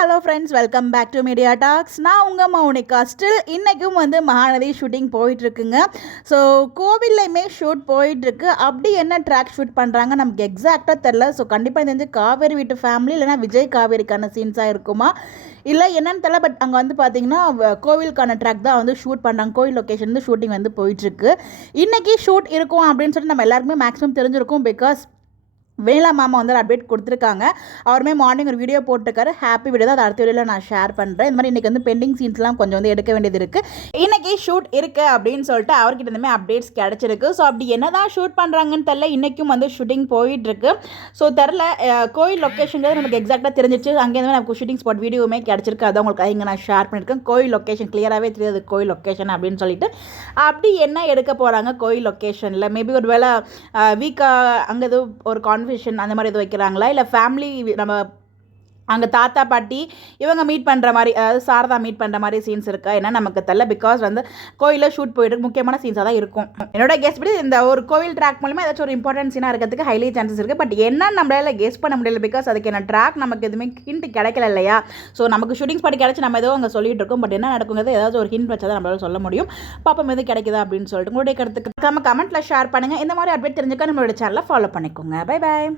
Hello friends, welcome back to media talks. நான் உங்கள் Mounika. Still இன்றைக்கும் மகாநதி ஷூட்டிங் போயிட்டுருக்குங்க. ஸோ கோவில்லையுமே ஷூட் போயிட்டுருக்கு. அப்படி என்ன ட்ராக் ஷூட் பண்ணுறாங்க நமக்கு எக்ஸாக்டாக தெரில. ஸோ கண்டிப்பாக இது காவேரி வீட்டு ஃபேமிலி இல்லைனா விஜய் காவேரிக்கான சீன்ஸாக இருக்குமா இல்லை என்னன்னு தெரியல. பட் அங்கே பார்த்தீங்கன்னா கோவிலுக்கான ட்ராக் தான் ஷூட் பண்ணுறாங்க. கோவில் லொக்கேஷன் ஷூட்டிங் போயிட்டுருக்கு. இன்றைக்கி ஷூட் இருக்கும் அப்படின்னு சொல்லிட்டு நம்ம எல்லாருக்குமே மேக்ஸிமம் தெரிஞ்சிருக்கும். பிகாஸ் வேலா மாமா அப்டேட் கொடுத்துருக்காங்க. அவருமே மார்னிங் ஒரு வீடியோ போட்டிருக்காரு. ஹாப்பி வீடியோ தான், அதை அடுத்த வீடியோவில் நான் ஷேர் பண்ணுறேன். இந்த மாதிரி இன்றைக்கி பெண்டிங் சீன்ஸ்லாம் கொஞ்சம் எடுக்க வேண்டியது இருக்குது. இன்றைக்கி ஷூட் இருக்குது அப்படின்னு சொல்லிட்டு அவர்கிட்ட இருந்துமே அப்டேட்ஸ் கிடச்சிருக்கு. ஸோ அப்படி என்ன தான் ஷூட் பண்ணுறாங்கன்னு தெரில. இன்றைக்கும் ஷூட்டிங் போயிட்டுருக்கு. ஸோ தெரில கோயில் லொக்கேஷன் நமக்கு எக்ஸாக்டாக தெரிஞ்சிச்சு. அங்கேருந்து நமக்கு ஷூட்டிங் ஸ்பாட் வீடியோவுமே கிடச்சிருக்கு. அதை உங்களுக்கு இங்கே நான் ஷேர் பண்ணியிருக்கேன். கோயில் லொக்கேஷன் கிளியராகவே தெரியாது, கோயில் லொக்கேஷன் அப்படின்னு சொல்லிட்டு. அப்படி என்ன எடுக்க போகிறாங்க கோயில் லொக்கேஷனில், மேபி ஒரு வேளை வீக்காக அங்கே எதுவும் ஒரு அந்த மாதிரி எதுவும் வைக்கிறாங்களா, இல்லை ஃபேமிலி நம்ம அங்கே தாத்தா பாட்டி இவங்க மீட் பண்ணுற மாதிரி, அதாவது சாரதா மீட் பண்ணுற மாதிரி சீன்ஸ் இருக்கா என்ன நமக்கு தெரியல. பிகாஸ் கோயிலில் ஷூட் போயிட்டு முக்கியமான சீன்ஸாக தான் இருக்கும். என்னோட கெஸ் படி இந்த ஒரு கோவில் ட்ராக் மூலமாக ஏதாச்சும் ஒரு இம்பார்ட்டன்ட் சீனாக இருக்கிறதுக்கு ஹைலி சான்சஸ் இருக்குது. பட் என்ன நம்மளால கெஸ் பண்ண முடியல. பிகாஸ் அதுக்கு என்ன ட்ராக் நமக்கு எதுவுமே ஹிண்ட் கிடைக்கல இல்லையா. ஸோ நமக்கு ஷூட்டிங் ஸ்பாட் கிடச்சி நம்ம ஏதோ அங்கே சொல்லிட்டு இருக்கோம். பட் என்ன நடக்குங்கிறது ஏதாச்சும் ஒரு ஹிண்ட் வச்சா தான் நம்மளால சொல்ல முடியும். பாப்பா எது கிடைக்குதா அப்படின்னு சொல்லிட்டு உங்களுடைய கருத்துக்கு நம்ம கமெண்ட்டில் ஷேர் பண்ணுங்கள். இந்த மாதிரி அப்டேட் தெரிஞ்சுக்க நம்மளோட சேனலை ஃபாலோ பண்ணிக்கோங்க. Bye bye.